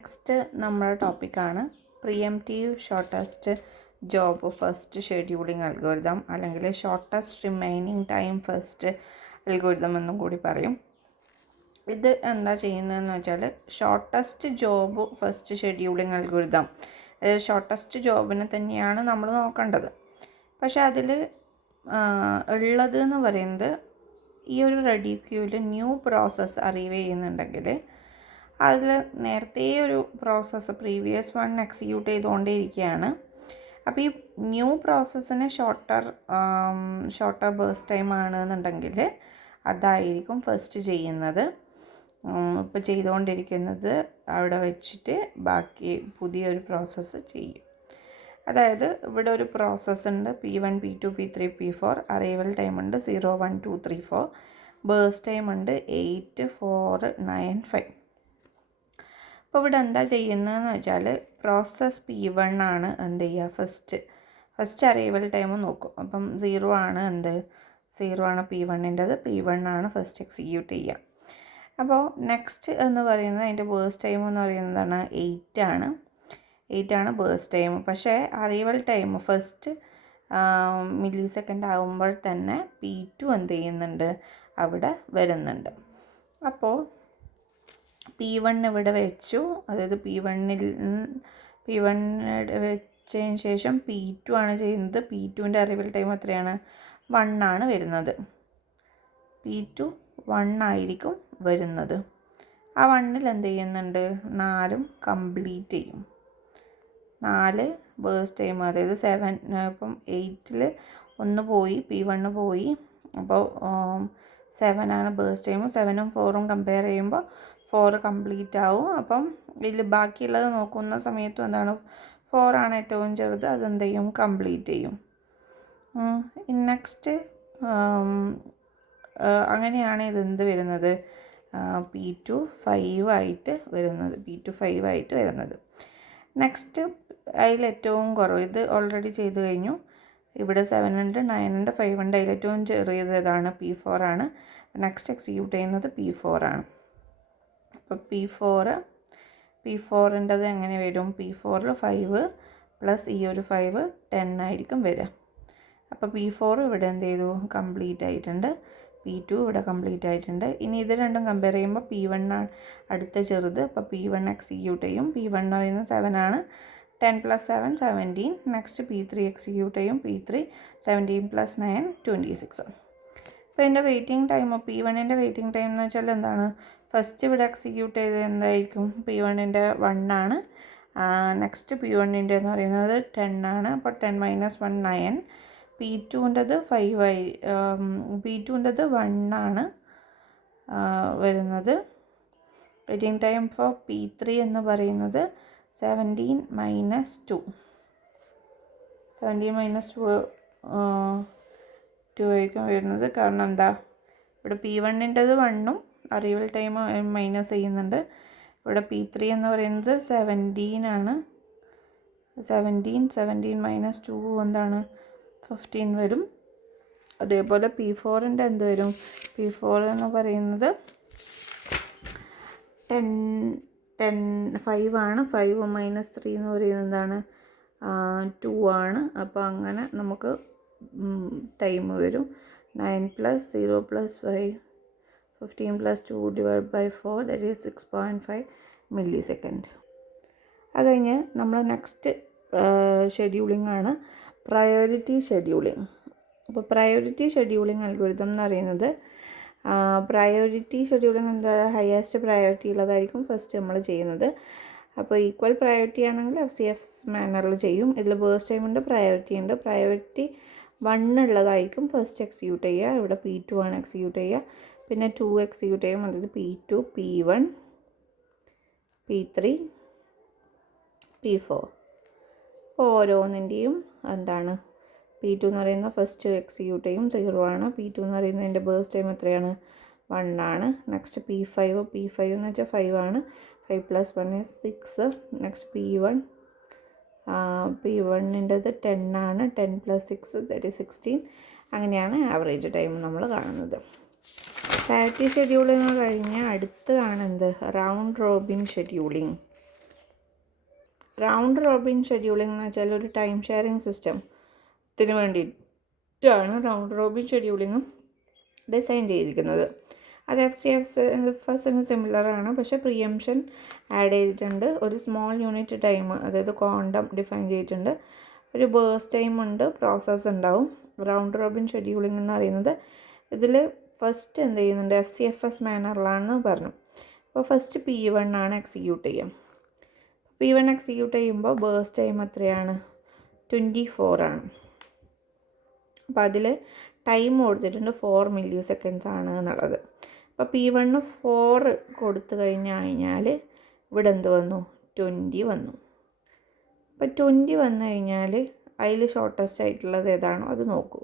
Next നമ്മുടെ ടോപ്പിക്കാണ് preemptive shortest job first scheduling algorithm അല്ലെങ്കിൽ shortest remaining time first algorithm എന്നും കൂടി പറയും. ഇത് എന്താ ചെയ്യുന്നതെന്ന് വെച്ചാൽ shortest job first scheduling algorithm, shortest ജോബിനെ തന്നെയാണ് നമ്മൾ നോക്കേണ്ടത്. പക്ഷെ അതിൽ ഉള്ളത് എന്ന് പറയുന്നത് ഈ ഒരു റെഡി ക്യൂവിൽ ന്യൂ പ്രോസസ്സ് അറീവ് ചെയ്യുന്നുണ്ടെങ്കിൽ അതിൽ നേരത്തെ ഒരു പ്രോസസ്സ് പ്രീവിയസ് വൺ എക്സിക്യൂട്ട് ചെയ്തുകൊണ്ടേയിരിക്കുകയാണ്. അപ്പോൾ ഈ ന്യൂ പ്രോസസ്സിന് ഷോർട്ടർ ബേസ്റ്റ് ടൈം ആണെന്നുണ്ടെങ്കിൽ അതായിരിക്കും ഫസ്റ്റ് ചെയ്യുന്നത്. ഇപ്പോൾ ചെയ്തുകൊണ്ടിരിക്കുന്നത് അവിടെ വെച്ചിട്ട് ബാക്കി പുതിയൊരു പ്രോസസ്സ് ചെയ്യും. അതായത് ഇവിടെ ഒരു പ്രോസസ്സ് ഉണ്ട്, P1 P2 P3 P4, arrival time ഉണ്ട് 0 1 2 3 4, ബേസ്റ്റ് ടൈം ഉണ്ട് 8 4 9 5. അപ്പോൾ ഇവിടെ എന്താ ചെയ്യുന്നതെന്ന് വെച്ചാൽ പ്രോസസ്സ് P1 ആണ് എന്ത് ചെയ്യുക, ഫസ്റ്റ് അറൈവൽ ടൈം നോക്കും. അപ്പം 0 ആണ് 0 ആണ് P1ൻ്റെത്, P1 ആണ് ഫസ്റ്റ് എക്സിക്യൂട്ട് ചെയ്യുക. അപ്പോൾ നെക്സ്റ്റ് എന്ന് പറയുന്നത് അതിൻ്റെ ബേസ്റ്റ് ടൈം എന്ന് പറയുന്നതാണ് 8 ആണ് ബേസ്റ്റ് ടൈം. പക്ഷേ arrival time first milli second ആകുമ്പോൾ തന്നെ P2 എന്ത് ചെയ്യുന്നുണ്ട്, അവിടെ വരുന്നുണ്ട്. അപ്പോൾ P1 ഇവിടെ വെച്ചു, അതായത് P1 വെച്ചതിന് ശേഷം P2 ആണ് ചെയ്യുന്നത്. P2ൻ്റെ അറൈവൽ ടൈം എത്രയാണ്, 1 ആണ് വരുന്നത്. P2 1 ആയിരിക്കും വരുന്നത്. ആ 1ൽ എന്ത് ചെയ്യുന്നുണ്ട്, 4ഉം കംപ്ലീറ്റ് ചെയ്യും. 4 ബേസ്റ്റ് ടൈം, അതായത് 7. ഇപ്പം 8ൽ 1 പോയി, P1 പോയി. അപ്പോൾ 7 ആണ് ബേസ്റ്റ് ടൈം. 7ഉം 4ഉം കമ്പയർ ചെയ്യുമ്പോൾ 4 കംപ്ലീറ്റ് ആവും. അപ്പം ഇതിൽ ബാക്കിയുള്ളത് നോക്കുന്ന സമയത്തും എന്താണ്, 4 ആണ് ഏറ്റവും ചെറുത്, അതെന്ത് ചെയ്യും, കംപ്ലീറ്റ് ചെയ്യും. നെക്സ്റ്റ് അങ്ങനെയാണ് ഇതെന്ത് വരുന്നത്, P2 5 ആയിട്ട് വരുന്നത്. നെക്സ്റ്റ് അതിൽ ഏറ്റവും കുറവ്, ഇത് ഓൾറെഡി ചെയ്ത് കഴിഞ്ഞു. ഇവിടെ 7 ഉണ്ട്, 9 ഉണ്ട്, 5 ഉണ്ട്. അതിൽ ഏറ്റവും ചെറിയത് ഏതാണ്, P4 ആണ്. നെക്സ്റ്റ് എക്സിക്യൂട്ട് ചെയ്യുന്നത് P4 ആണ്. അപ്പോൾ P4ൻ്റെത് എങ്ങനെ വരും, P4ൽ 5 പ്ലസ് ഈ ഒരു 5 10 ആയിരിക്കും വരിക. അപ്പോൾ P4 ഇവിടെ എന്ത് ചെയ്തു, കംപ്ലീറ്റ് ആയിട്ടുണ്ട്. P2 ഇവിടെ കംപ്ലീറ്റ് ആയിട്ടുണ്ട്. ഇനി ഇത് രണ്ടും കമ്പയർ ചെയ്യുമ്പോൾ P1 ആണ് അടുത്ത ചെറുത്. അപ്പോൾ P1 എക്സിക്യൂട്ട് ചെയ്യും. P1 എന്ന് പറയുന്നത് 7 ആണ്. 10 + 7 17. നെക്സ്റ്റ് P3 എക്സിക്യൂട്ട് ചെയ്യും. P3 17 + 9 26. അപ്പോൾ ഇതിൻ്റെ വെയിറ്റിംഗ് ടൈം, P1ൻ്റെ വെയിറ്റിംഗ് ടൈം എന്ന് വെച്ചാൽ എന്താണ്, ഫസ്റ്റ് ഇവിടെ എക്സിക്യൂട്ട് ചെയ്തത് എന്തായിരിക്കും, P1ൻ്റെ 1 ആണ്. നെക്സ്റ്റ് P1ൻ്റെ എന്ന് പറയുന്നത് 10 ആണ്. അപ്പോൾ 10 - 1 9. P2ൻ്റെത് 1 ആണ് വരുന്നത്. വെയിറ്റിംഗ് ടൈം ഫോർ P3 എന്ന് പറയുന്നത് 17 - 2. 17 - 2 ആയിരിക്കും വരുന്നത്. കാരണം എന്താ, ഇവിടെ P1ൻ്റെത് 1ഉം അറൈവൽ ടൈം മൈനസ് ചെയ്യുന്നുണ്ട്. ഇവിടെ P3 എന്ന് പറയുന്നത് 17 ആണ്. 17 - 2 എന്താണ്, 15 വരും. അതേപോലെ P4ൻ്റെ എന്ത് വരും, P4 എന്ന് പറയുന്നത് 5 ആണ്. 5 - 3 എന്ന് പറയുന്നത് എന്താണ്, 2 ആണ്. അപ്പോൾ അങ്ങനെ നമുക്ക് ടൈം വരും 9 + 0 + 5 15 + 2 / 4 that is 6.5 മില്ലി സെക്കൻഡ്. അത് കഴിഞ്ഞ് നമ്മൾ നെക്സ്റ്റ് ഷെഡ്യൂളിംഗ് ആണ് പ്രയോറിറ്റി ഷെഡ്യൂളിംഗ്. അപ്പോൾ പ്രയോറിറ്റി ഷെഡ്യൂളിംഗ് അൽഗോരിതം എന്ന് പറയുന്നത്, പ്രയോറിറ്റി ഷെഡ്യൂളിംഗ് എന്താ, ഹയസ്റ്റ് പ്രയോറിറ്റി ഉള്ളതായിരിക്കും ഫസ്റ്റ് നമ്മൾ ചെയ്യുന്നത്. അപ്പോൾ ഈക്വൽ പ്രയോറിറ്റി ആണെങ്കിൽ FCF മാനറിൽ ചെയ്യും. ഇതിൽ ബേസ്റ്റ് ടൈം ഉണ്ട്, പ്രയോറിറ്റി ഉണ്ട്. പ്രയോറിറ്റി 1 ഉള്ളതായിരിക്കും ഫസ്റ്റ് എക്സിക്യൂട്ട് ചെയ്യുക. ഇവിടെ P2 ആണ് എക്സിക്യൂട്ട് ചെയ്യുക. പിന്നെ 2 എക്സിക്യൂട്ട് ചെയ്യും, അതായത് P2 P1 P3 P4. അപ്പോൾ ഓരോന്നിൻ്റെയും എന്താണ്, P2 എന്ന് പറയുന്നത് ഫസ്റ്റ് എക്സിക്യൂട്ട് ചെയ്യും, 0 ആണ്. P2 എന്ന് പറയുന്നതിൻ്റെ ബേസ്റ്റ് ടൈം എത്രയാണ്, 1 ആണ്. നെക്സ്റ്റ് P5 എന്ന് വെച്ചാൽ 5 ആണ്. 5 + 1 is 6. നെക്സ്റ്റ് P1ൻ്റെത് 10 ആണ്. 10 + 6 that is 16. അങ്ങനെയാണ് ആവറേജ് ടൈം നമ്മൾ കാണുന്നത്. പ്രയോറിറ്റി ഷെഡ്യൂളിങ് കഴിഞ്ഞ് അടുത്തതാണ് എന്ത്, round Robin scheduling. Round Robin scheduling എന്ന് വെച്ചാൽ ഒരു ടൈം ഷെയറിംഗ് സിസ്റ്റത്തിന് വേണ്ടിയിട്ടാണ് റൗണ്ട് റോബിൻ ഷെഡ്യൂളിങ്ങും ഡിസൈൻ ചെയ്തിരിക്കുന്നത്. അത് FCFSന് സിമിലറാണ്, പക്ഷേ പ്രിയംഷൻ ആഡ് ചെയ്തിട്ടുണ്ട്. ഒരു സ്മോൾ യൂണിറ്റ് ടൈം, അതായത് ക്വാണ്ടം ഡിഫൈൻ ചെയ്തിട്ടുണ്ട്. ഒരു ബേഴ്സ് ടൈം ഉണ്ട്, പ്രോസസ്സ് ഉണ്ടാവും. റൗണ്ട് റോബിൻ ഷെഡ്യൂളിംഗ് എന്ന് പറയുന്നത് ഇതിൽ ഫസ്റ്റ് എന്ത് ചെയ്യുന്നുണ്ട്, FCFS മാനറിലാണെന്ന് പറഞ്ഞു. അപ്പോൾ ഫസ്റ്റ് P1 ആണ് എക്സിക്യൂട്ട് ചെയ്യുക. P1 എക്സിക്യൂട്ട് ചെയ്യുമ്പോൾ ബേഴ്സ് ടൈം എത്രയാണ്, 24 ആണ്. അപ്പോൾ അതിൽ ടൈം കൊടുത്തിട്ടുണ്ട് 4 മില്ലി സെക്കൻഡ്സ് ആണ് എന്നുള്ളത്. അപ്പോൾ P1 4 കൊടുത്തു കഴിഞ്ഞാൽ ഇവിടെ എന്ത് വന്നു, 20 വന്നു. അപ്പോൾ 20 വന്നു കഴിഞ്ഞാൽ അതിൽ ഷോർട്ടസ്റ്റ് ആയിട്ടുള്ളത് ഏതാണോ അത് നോക്കൂ.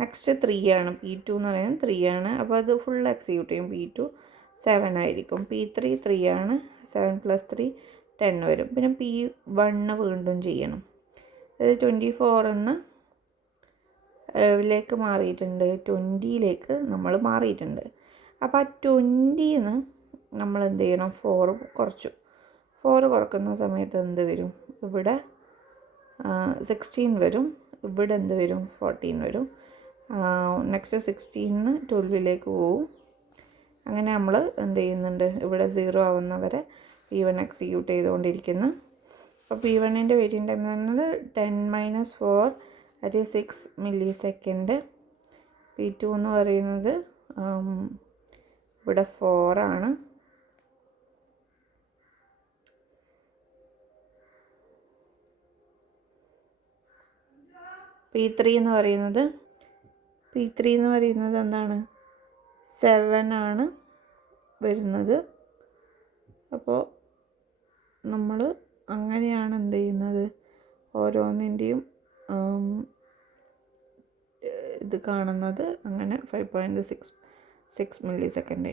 നെക്സ്റ്റ് 3 ആണ്, P2 എന്ന് പറയുന്നത് 3 ആണ്. അപ്പോൾ അത് ഫുൾ എക്സിക്യൂട്ട് ചെയ്യും. P2 7 ആയിരിക്കും. P3 3 ആണ്, 7 + 3 10 വരും. പിന്നെ P1 വീണ്ടും ചെയ്യണം. അത് 24 ലേക്ക് മാറിയിട്ടുണ്ട്, 20ലേക്ക് നമ്മൾ മാറിയിട്ടുണ്ട്. അപ്പോൾ ആ 20ന്ന് നമ്മൾ എന്ത് ചെയ്യണം, 4 കുറച്ചു. 4 കുറക്കുന്ന സമയത്ത് എന്ത് വരും, ഇവിടെ 16 വരും, ഇവിടെ എന്ത് വരും, 14 വരും. നെക്സ്റ്റ് 16 12ലേക്ക് പോവും. അങ്ങനെ നമ്മൾ എന്ത് ചെയ്യുന്നുണ്ട്, ഇവിടെ 0 ആവുന്നവരെ P1 എക്സിക്യൂട്ട് ചെയ്തുകൊണ്ടിരിക്കുന്നു. അപ്പോൾ P1ൻ്റെ വെയിറ്റിംഗ് ടൈം എന്ന് പറഞ്ഞാൽ 10 - 4 അത് 6 മില്ലി സെക്കൻഡ്. P2 എന്ന് പറയുന്നത് ഇവിടെ 4 ആണ്. P3 എന്ന് പറയുന്നത് എന്താണ്, 7 ആണ് വരുന്നത്. അപ്പോൾ നമ്മൾ അങ്ങനെയാണ് എന്ത് ചെയ്യുന്നത്, ഓരോന്നിൻ്റെയും ഇത് കാണുന്നത്. അങ്ങനെ 5.66 മില്ലി സെക്കൻഡ്.